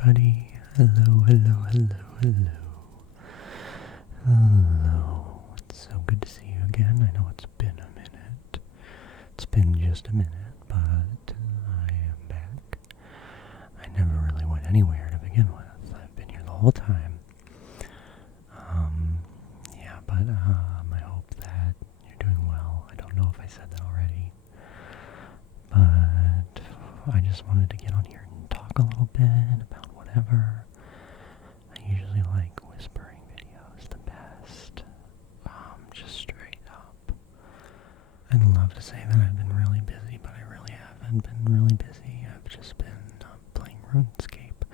everybody. Hello, hello, hello, hello. Hello. It's so good to see you again. I know it's been a minute. It's been just a minute, but I am back. I never really went anywhere to begin with. I've been here the whole time. I hope that you're doing well. I don't know if I said that already, but I just wanted to get on here and talk a little bit about whatever. I usually like whispering videos the best, just straight up. I'd love to say that I've been really busy, but I really haven't been really busy. I've just been playing RuneScape.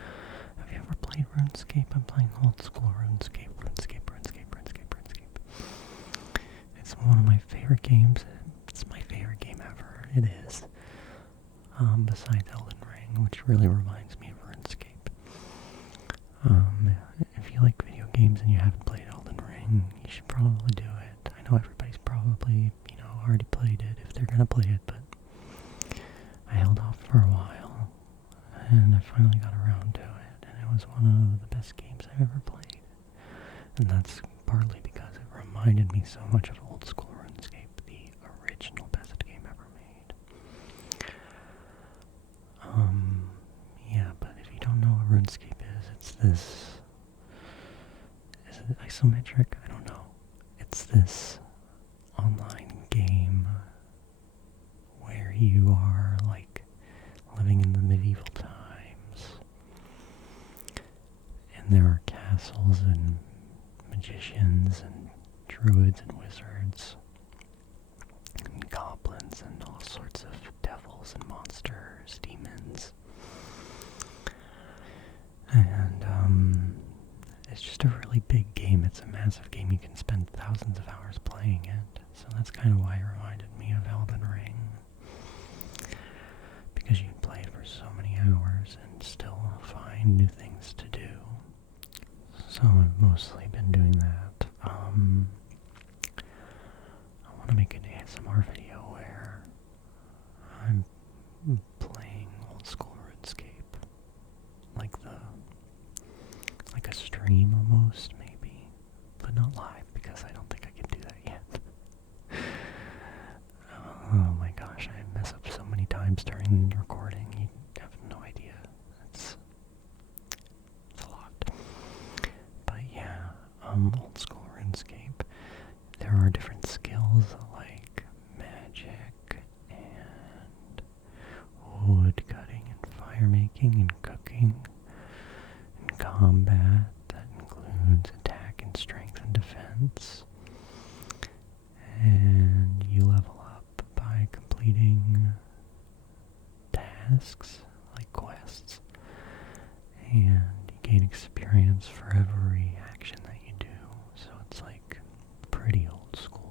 Have you ever played RuneScape? I'm playing old school RuneScape. It's one of my favorite games. It's my favorite game ever. It is. Besides Elden Ring, which really reminds me of RuneScape. If you like video games and you haven't played Elden Ring, you should probably do it. I know everybody's probably, already played it if they're gonna play it, but I held off for a while, and I finally got around to it, and it was one of the best games I've ever played. And that's partly because it reminded me so much of old school RuneScape, the original best game ever made. But if you don't know what RuneScape is, it's this... Is it isometric? I don't know. It's this online game where you are, living in the medieval times. And there are castles and magicians and druids and wizards and goblins and all sorts of devils and monsters, demons. And it's just a really big game. It's a massive game. You can spend thousands of hours playing it. So that's kind of why it reminded me of Elden Ring. Because you can play it for so many hours and still find new things to do. So I've mostly been doing that. I want to make an ASMR video where I'm playing old school RuneScape. Like a stream almost, maybe. But not live, because I don't think I can do that yet. Oh my gosh, I mess up so many times during recording. You have no idea. It's a lot. But yeah, old school RuneScape. There are different skills like magic and wood cutting and fire making and cooking and combat that includes attack and strength and defense. And you level up by completing tasks like quests, and you gain experience for every action that you do. So it's pretty old school.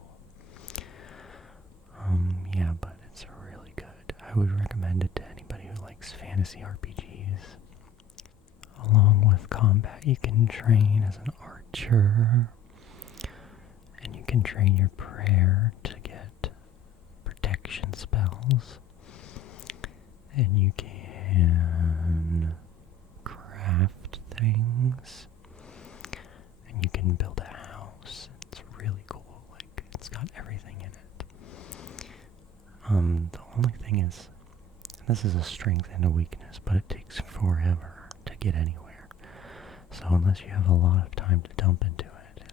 But it's really good. I would recommend it to anybody who likes fantasy RPGs. Along with combat, you can train as an archer, and you can train your prayer to get protection spells, and you can craft things, and you can build a house. It's really cool. It's got everything in it. The only thing is, and this is a strength and a weakness, but it takes forever to get anywhere. So unless you have a lot of time to dump into it,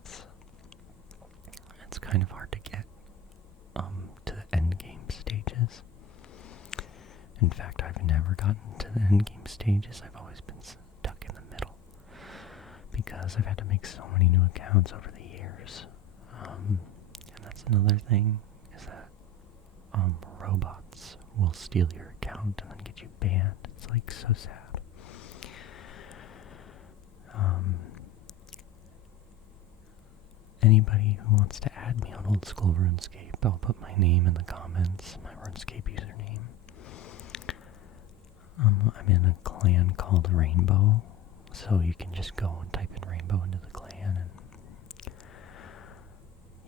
it's kind of hard to get to the end game stages. In fact, I've never gotten to the end game stages. I've always been stuck in the middle because I've had to make so many new accounts over the years. And that's another thing, is that robots will steal your account and then get you banned. It's so sad. Anybody who wants to add me on old school RuneScape, I'll put my name in the comments, my RuneScape username. I'm in a clan called Rainbow, so you can just go and type in Rainbow into the clan and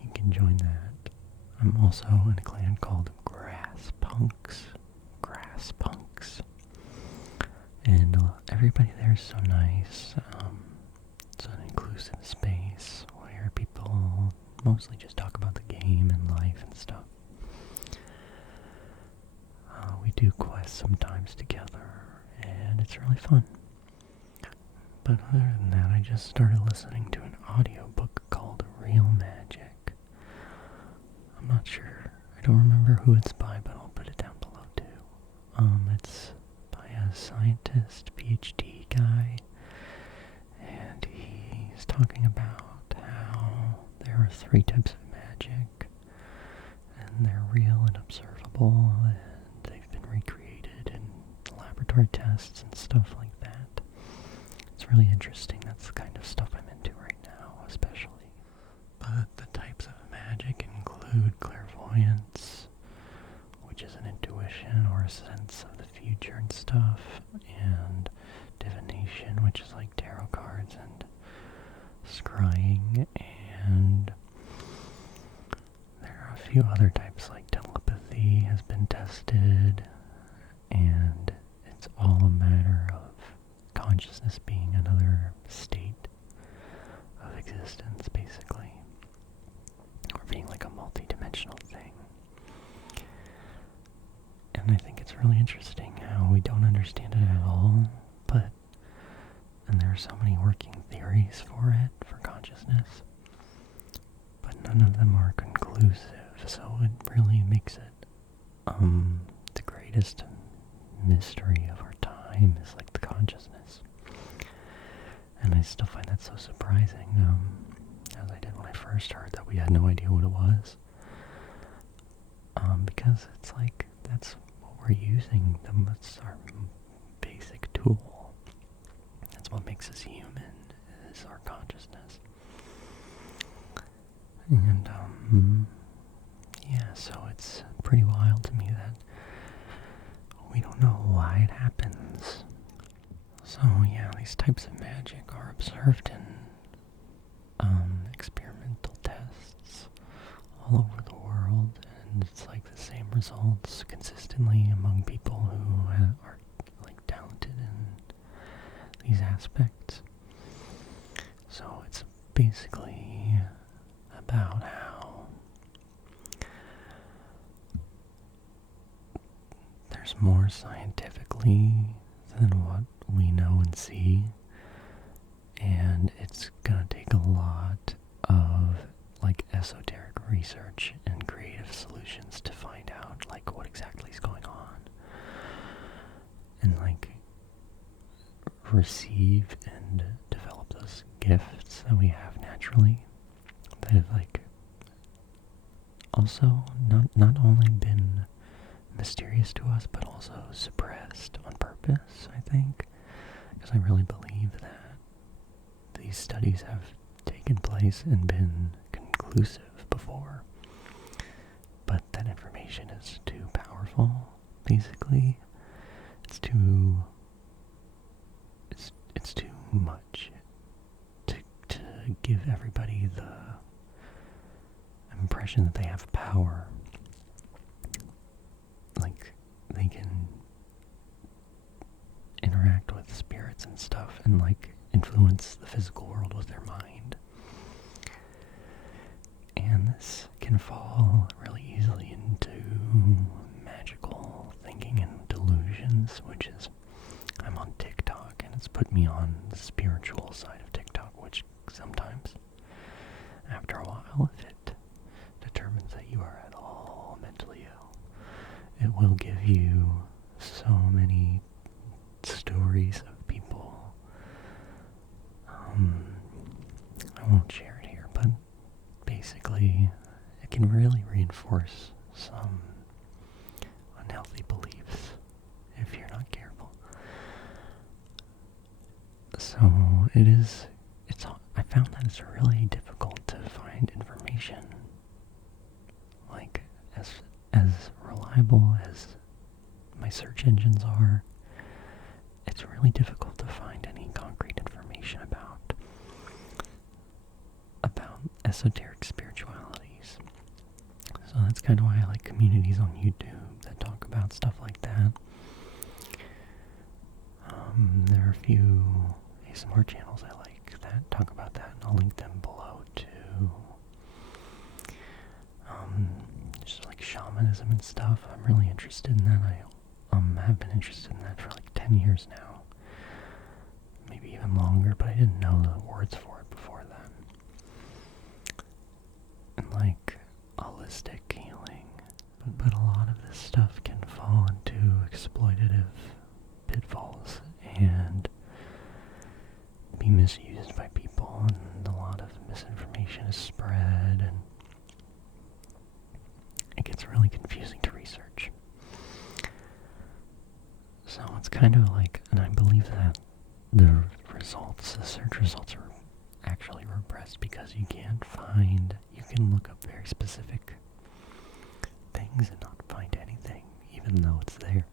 you can join that. I'm also in a clan called Grass Punks. And everybody there is so nice. It's an inclusive space where people mostly just talk about the game and life and stuff. We do quests sometimes together, and it's really fun. But other than that, I just started listening to an audiobook called Real Magic. I'm not sure. I don't remember who it's by, but I'll put it down below too. It's by a scientist, PhD guy, and he's talking about how there are 3 types of magic, and they're real and observable, and they've been recreated in laboratory tests and stuff like that. It's really interesting. That's the kind of stuff I'm into right now, especially. But the types of magic include clairvoyance, which is an intuition or a sense of the future and stuff, and divination, which is like tarot cards and scrying, and there are a few other types like telepathy has been tested, and it's all a matter of consciousness being another state of existence, basically, or being like a multi-dimensional thing. And I think it's really interesting how we don't understand it at all, and there are so many working theories for it, for consciousness, but none of them are conclusive, so it really makes it, the greatest mystery of our time is like the consciousness. And I still find that so surprising, as I did when I first heard that we had no idea what it was. Because it's like, that's what we're using, that's our basic tool. That's what makes us human, is our consciousness. And, yeah, so it's pretty wild to me that we don't know why it happens. So, yeah, these types of magic are observed in experimental tests all over the world, and it's like the same results consistently among people who are like talented in these aspects. So it's basically about how there's more scientifically than what we know and see, and it's gonna take a lot of like esoteric research and creative solutions to find out like what exactly is going on, and like receive and develop those gifts that we have naturally that have like also not only been mysterious to us, but also suppressed on purpose, I think, because I really believe that these studies have taken place and been conclusive before, but that information is too powerful, basically. It's too much to give everybody the impression that they have power. Like, they can interact with spirits and stuff and like influence the physical world with their mind. And this can fall really easily into magical thinking and delusions, which is, I'm on TikTok and it's put me on the spiritual side of TikTok, which sometimes, after a while, if it determines that you are at all mentally ill, it will give you so many stories of people. I won't share it here, but basically it can really reinforce some unhealthy beliefs if you're not careful. So I found that it's really difficult to find information like as reliable as my search engines are. It's really difficult to find any concrete information about esoteric spiritualities. So that's kind of why I like communities on YouTube that talk about stuff like that. There are a few ASMR channels I like that talk about that, and I'll link them below too. Just like shamanism and stuff. I'm really interested in that. I have been interested in that for like 10 years now. Maybe even longer, but I didn't know the words for it before then. And like holistic healing. But a lot of this stuff can fall into exploitative pitfalls and be misused by people, and a lot of misinformation is spread, and it gets really confusing to research. So it's kind of like, and I believe that the search results are actually repressed because you can look up very specific things and not find anything, even though it's there.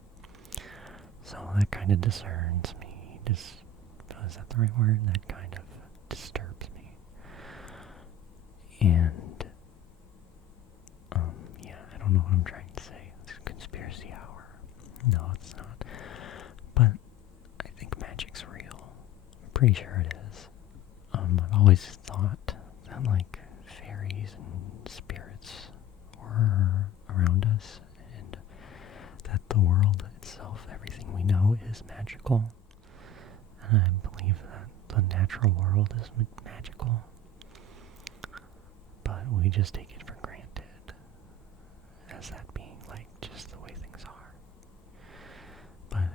So that kind of discerns me. Is that the right word? That kind of disturbs me. And, yeah, I don't know what I'm trying to say. It's a conspiracy hour. No, it's not. But I think magic's real. I'm pretty sure it is. I've always thought that, like, fairies and spirits were around us, and that the world itself, everything we know, is magical. And I believe that the natural world is magical, but we just take it for granted as that being like just the way things are. But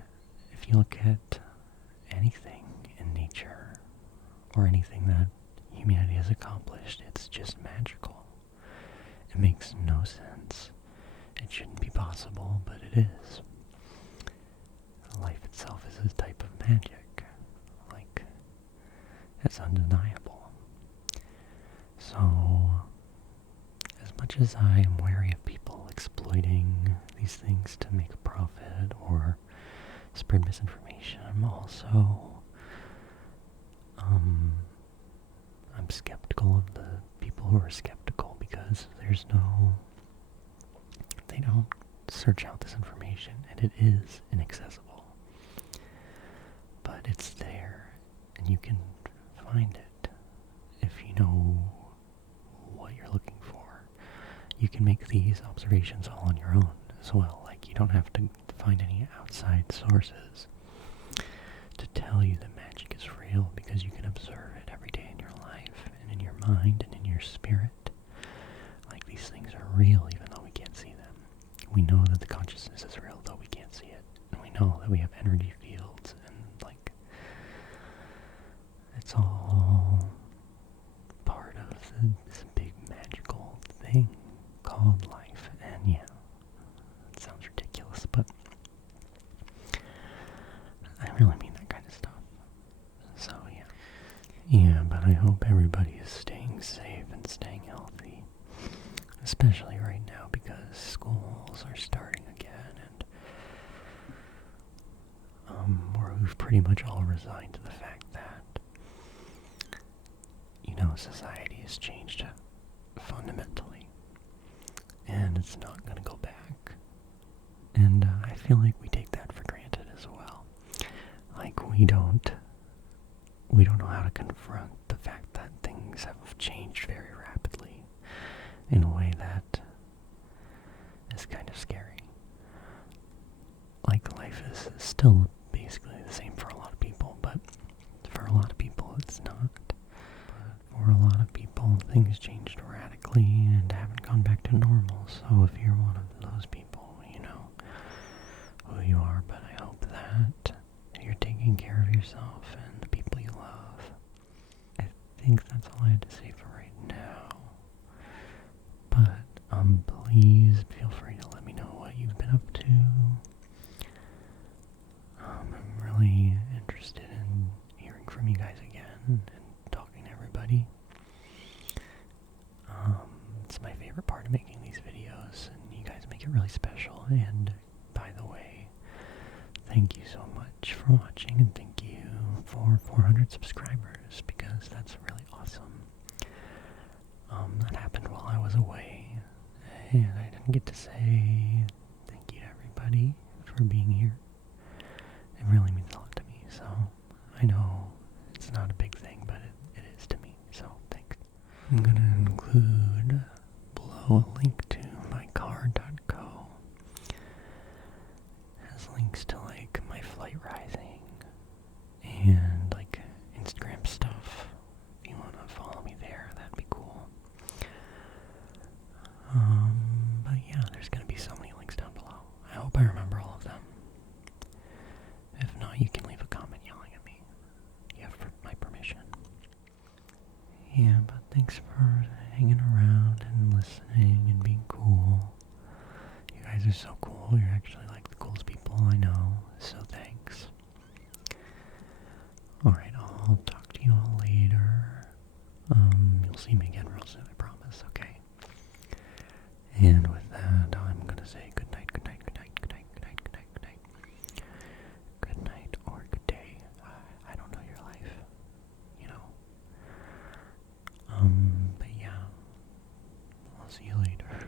if you look at anything in nature or anything that humanity has accomplished, it's just magical. It makes no sense. It shouldn't be possible, but it is. Life itself is a type of magic. Like, it's undeniable. So, as much as I am wary of people exploiting these things to make a profit or spread misinformation, I'm also, I'm skeptical of the people who are skeptical, because they don't search out this information, and it is inaccessible. But it's there, and you can find it if you know what you're looking for. You can make these observations all on your own as well. Like, you don't have to find any outside sources to tell you that magic is real, because you can observe it every day in your life and in your mind and in your spirit. Like, these things are real even though we can't see them. We know that the consciousness is real though we can't see it. And we know that we have energy fields, and like, it's all part of this big magical thing called life. And yeah, it sounds ridiculous, but I really mean that kind of stuff. So yeah. Yeah, but I hope everybody is staying safe and staying healthy. Especially right now, because schools are starting again, and we've pretty much all resigned to the fact that, society has changed fundamentally, and it's not going to go back. And I feel like we take that for granted as well. Like, we don't know how to confront the fact that things have changed very rapidly in a way that is kind of scary. Like, life is still basically the same for a lot of people, but for a lot of people it's not. But for a lot of people, things changed radically and haven't gone back to normal. So if you're one of those people, you know who you are, but I hope that you're taking care of yourself and the people you love. I think that's all I had to say for right now. But please feel free to let me know what you've been up to. I'm really interested in hearing from you guys again and talking to everybody. It's my favorite part of making these videos, and you guys make it really special. And by the way, thank you so much for watching, and thank you for 400 subscribers, because that's really awesome. That happened while I was away, and I didn't get to say thank you to everybody for being here. It really means a lot to me. so I know it's not a big thing, but it is to me, so thanks. I'm going to include below a link to mycar.co. It has links to like my flight rising and like Instagram stuff. If you want to follow me there, that'd be cool. But yeah, there's going to be so many links down below. I hope I remember all of them. If not, you can leave a comment yelling at me. You have my permission. Yeah, but thanks for hanging around and listening and being cool. You guys are so cool. You're actually like the coolest people I know, so thanks. Alright, I'll talk to you all later. You'll see me again real soon, I promise, okay? And with that, I'm gonna say good night, good night, good night, good night, good night, good night, good night. Good night or good day. I don't know your life, you know. But yeah, I'll see you later.